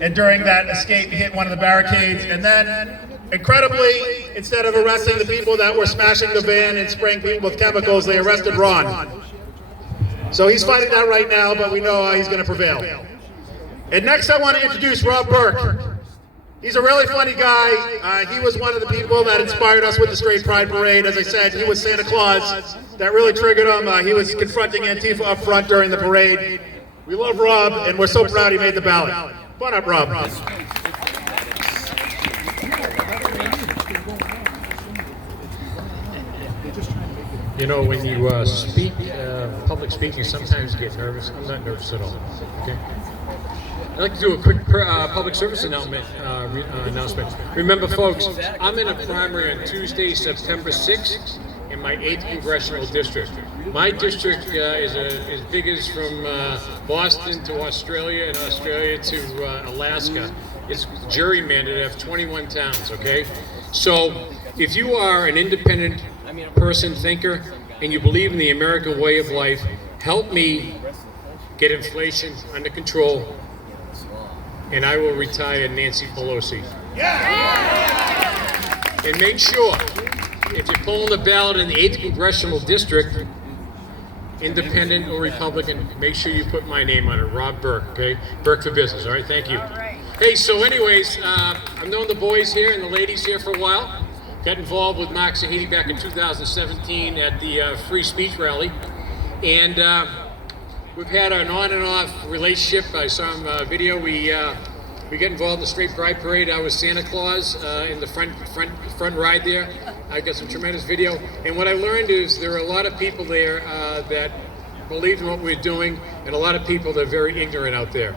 and during that escape hit one of the barricades, and then, incredibly, instead of arresting the people that were smashing the van and spraying people with chemicals, they arrested Ron. So he's fighting that right now, but we know he's going to prevail. And next I want to introduce Rob Burke. He's a really funny guy. He was one of the people that inspired us with the Straight Pride Parade. As I said, he was Santa Claus. That really triggered him. He was confronting Antifa up front during the parade. We love Rob, and we're so proud he made the ballot. Come on up, Rob. You know, when you speak, public speaking, sometimes you get nervous. I'm not nervous at all. Okay. I'd like to do a quick public service announcement. Remember, folks, I'm in a primary on Tuesday, September 6th, in my 8th congressional district. My district is as big as from Boston to Australia and Australia to Alaska. It's gerrymandered. I have 21 towns. Okay, so if you are an independent person, thinker, and you believe in the American way of life, help me get inflation under control, and I will retire Nancy Pelosi. And make sure, if you're pulling the ballot in the 8th Congressional District, independent or Republican, make sure you put my name on it, Rob Burke, okay? Burke for business, all right? Thank you. Hey, so anyways, I've known the boys here and the ladies here for a while. Got involved with Mark Zahidi back in 2017 at the Free Speech Rally. And we've had an on and off relationship. I saw him video. We got involved in the Straight Pride Parade. I was Santa Claus in the front ride there. I got some tremendous video. And what I learned is there are a lot of people there that believe in what we're doing, and a lot of people that are very ignorant out there.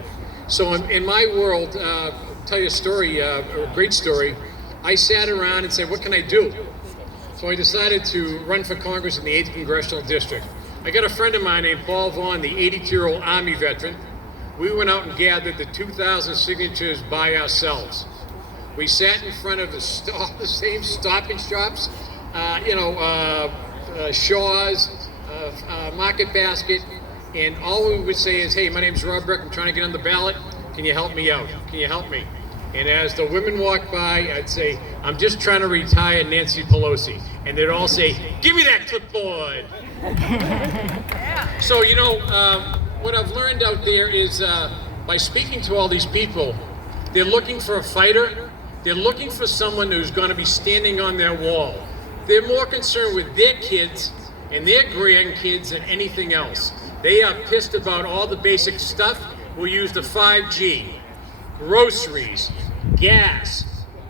So in my world, I'll tell you a story, a great story. I sat around and said, what can I do? So I decided to run for Congress in the 8th Congressional District. I got a friend of mine named Paul Vaughn, the 82-year-old Army veteran. We went out and gathered the 2,000 signatures by ourselves. We sat in front of the same Stop and Shops, Shaw's, Market Basket, and all we would say is, hey, my name's Rob Burke, I'm trying to get on the ballot. Can you help me out? Can you help me? And as the women walked by, I'd say, I'm just trying to retire Nancy Pelosi. And they'd all say, give me that clipboard. So, what I've learned out there is by speaking to all these people, they're looking for a fighter. They're looking for someone who's going to be standing on their wall. They're more concerned with their kids and their grandkids than anything else. They are pissed about all the basic stuff. We'll use the 5G. Groceries, gas,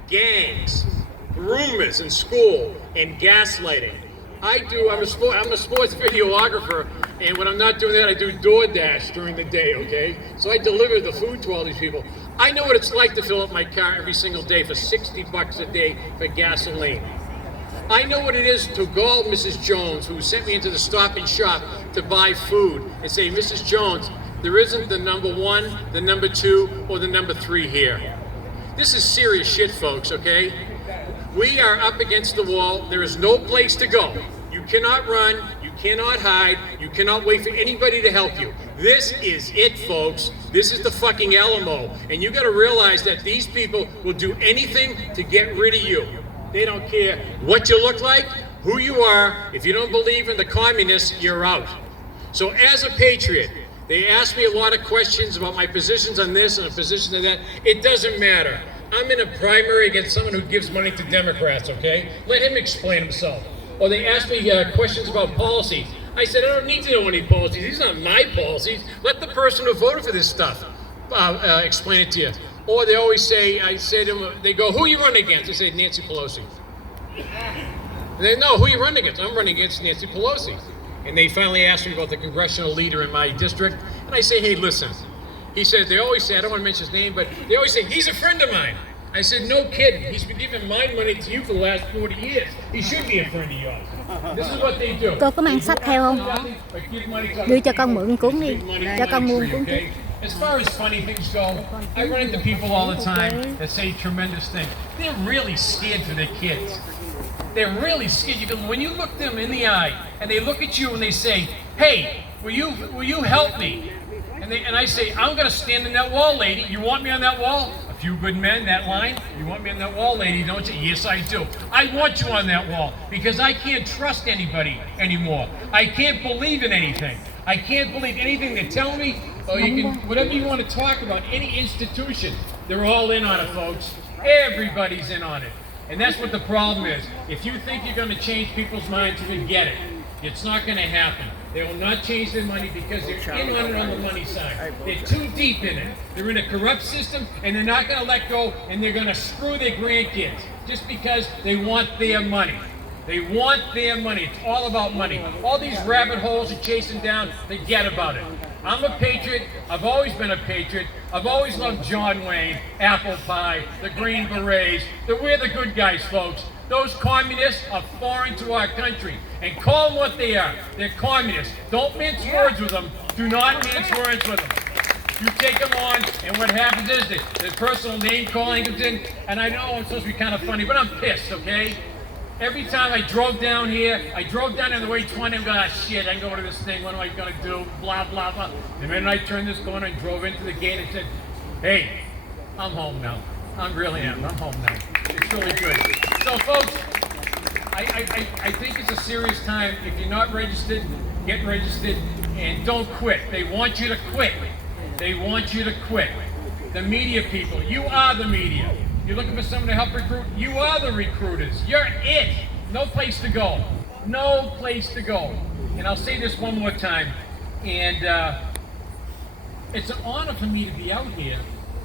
gangs, rumors in school, and gaslighting. I'm a sports videographer, and when I'm not doing that, I do DoorDash during the day, okay? So I deliver the food to all these people. I know what it's like to fill up my car every single day for $60 a day for gasoline. I know what it is to call Mrs. Jones, who sent me into the Stop and Shop to buy food, and say, Mrs. Jones, there isn't the number 1, the number 2, or the number 3 here. This is serious shit, folks, okay? We are up against the wall. There is no place to go. You cannot run. You cannot hide. You cannot wait for anybody to help you. This is it, folks. This is the fucking Alamo. And you got to realize that these people will do anything to get rid of you. They don't care what you look like, who you are. If you don't believe in the communists, you're out. So as a patriot, they ask me a lot of questions about my positions on this and a position on that. It doesn't matter. I'm in a primary against someone who gives money to Democrats, okay? Let him explain himself. Or they ask me questions about policy. I said, I don't need to know any policies. These are not my policies. Let the person who voted for this stuff explain it to you. Or they always say, I say to them, they go, who are you running against? I say, Nancy Pelosi. And they know, who are you running against? I'm running against Nancy Pelosi. And they finally asked me about the congressional leader in my district. And I say, hey, listen. He said, they always say, I don't want to mention his name, but they always say, he's a friend of mine. I said, no kidding. He's been giving my money to you for the last 40 years. He should be a friend of yours. This is what they do. Cô có mang sách theo không? Đưa cho con mượn cuốn đi. Cho con mua cuốn trước. As far as funny things go, I run into people all the time that say tremendous things. They're really scared for their kids. They're really scared. When you look them in the eye and they look at you and they say, hey, will you help me? And and I say, I'm going to stand in that wall, lady. You want me on that wall? A few good men, that line. You want me on that wall, lady, don't you? Yes, I do. I want you on that wall because I can't trust anybody anymore. I can't believe in anything. I can't believe anything they tell me. Or you can, whatever you want to talk about, any institution, they're all in on it, folks. Everybody's in on it. And that's what the problem is. If you think you're going to change people's minds, forget it. It's not going to happen. They will not change their money because they're in on it on the money side. They're too deep in it. They're in a corrupt system, and they're not going to let go, and they're going to screw their grandkids just because they want their money. They want their money. It's all about money. All these rabbit holes are chasing down, forget about it. I'm a patriot. I've always been a patriot. I've always loved John Wayne, Apple Pie, the Green Berets. We're the good guys, folks. Those communists are foreign to our country. And call them what they are. They're communists. Don't mince words with them. Do not mince words with them. You take them on, and what happens is the personal name calling comes in. And I know I'm supposed to be kind of funny, but I'm pissed, okay? Every time I drove down here, I drove down on the way 20, I'm going, ah, shit, I can go to this thing, what am I going to do, blah, blah, blah. The minute I turned this corner and drove into the gate and said, hey, I'm home now. I really am. I'm home now. It's really good. So, folks, I think it's a serious time. If you're not registered, get registered and don't quit. They want you to quit. They want you to quit. The media people, you are the media. You're looking for someone to help recruit, you are the recruiters. You're it. No place to go. No place to go. And I'll say this one more time. And it's an honor for me to be out here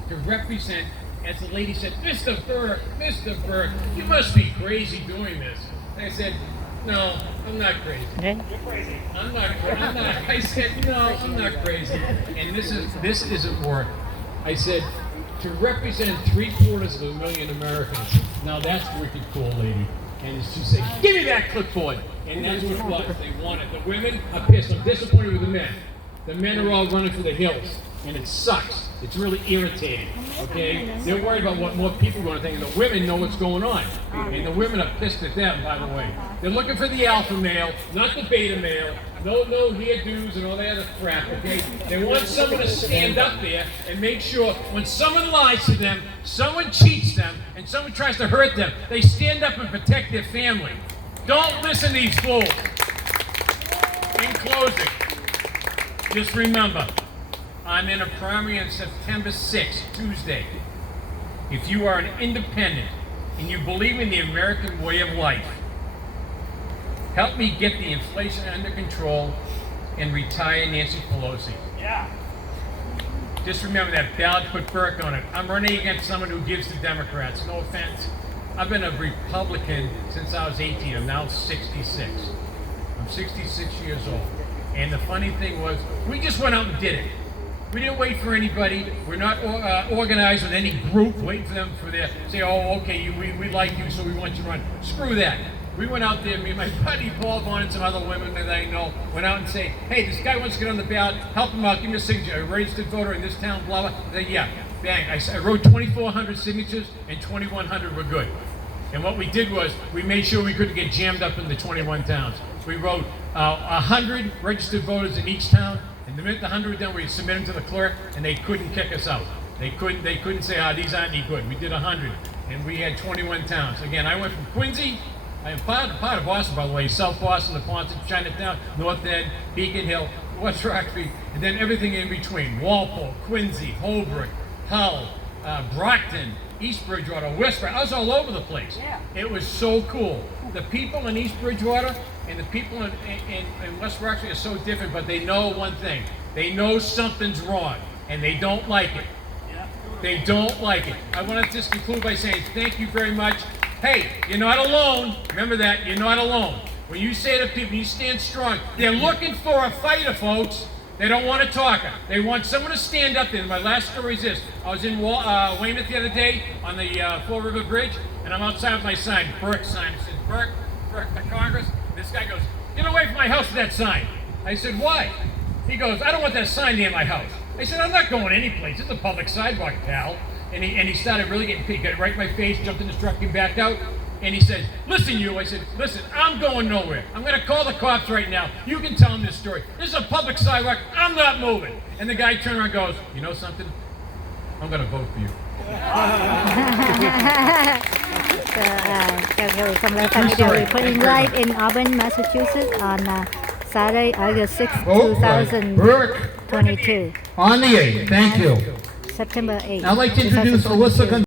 to represent, as the lady said, Mr. Burke, you must be crazy doing this. And I said, no, I'm not crazy. Okay. You're crazy. I'm not crazy. I said, no, I'm not crazy. And this isn't work. I said, to represent 750,000 Americans. Now that's wicked cool, lady. And it's to say, give me that clipboard. And that's what it was. They want it. The women are pissed. I'm disappointed with the men. The men are all running for the hills. And it sucks. It's really irritating. Okay? They're worried about what more people are going to think. And the women know what's going on. And the women are pissed at them, by the way. They're looking for the alpha male, not the beta male. No hairdos and all that other crap, okay? They want someone to stand up there and make sure when someone lies to them, someone cheats them, and someone tries to hurt them, they stand up and protect their family. Don't listen to these fools. In closing, just remember, I'm in a primary on September 6th, Tuesday. If you are an independent and you believe in the American way of life, help me get the inflation under control and retire Nancy Pelosi. Yeah. Just remember that ballot, put Burke on it. I'm running against someone who gives to Democrats. No offense. I've been a Republican since I was 18. I'm now 66. I'm 66 years old. And the funny thing was, we just went out and did it. We didn't wait for anybody. We're not organized with any group waiting for them for their, say, oh, okay, we like you, so we want you to run. Screw that. We went out there, me and my buddy Paul Vaughn and some other women that I know went out and say, hey, this guy wants to get on the ballot, help him out, give me a signature, a registered voter in this town, blah, blah. They, yeah, bang. I wrote 2,400 signatures and 2,100 were good. And what we did was, we made sure we couldn't get jammed up in the 21 towns. We wrote 100 registered voters in each town, and the minute the 100 were done, we submitted them to the clerk, and they couldn't kick us out. They couldn't say, these aren't any good. We did 100, and we had 21 towns. Again, I went from Quincy, I am part of Boston, by the way, South Boston, the Ponton, Chinatown, North End, Beacon Hill, West Roxbury, and then everything in between. Walpole, Quincy, Holbrook, Hull, Brockton, East Bridgewater, West Bridgewater. I was all over the place. Yeah. It was so cool. The people in East Bridgewater and the people in West Roxbury are so different, but they know one thing. They know something's wrong, and they don't like it. Yeah. They don't like it. I want to just conclude by saying thank you very much. Hey, you're not alone. Remember that. You're not alone. When you say to people, you stand strong. They're looking for a fighter, folks. They don't want a talker. They want someone to stand up there. My last story is this. I was in Weymouth the other day on the Fall River Bridge, and I'm outside with my sign, Burke sign. It says, Burke, the Congress. This guy goes, get away from my house with that sign. I said, why? He goes, I don't want that sign near my house. I said, I'm not going anyplace. It's a public sidewalk, pal. And he started really getting right in my face, jumped in his truck, came back out. And he said, listen, you. I said, listen, I'm going nowhere. I'm going to call the cops right now. You can tell them this story. This is a public sidewalk. I'm not moving. And the guy turned around and goes, you know something? I'm going to vote for you. Calgary from the family playing live in Auburn, Massachusetts on Saturday, August 6, Vote by Burke 2022. on the 8th. Thank you. September 8. I'd like to introduce 2022. Alyssa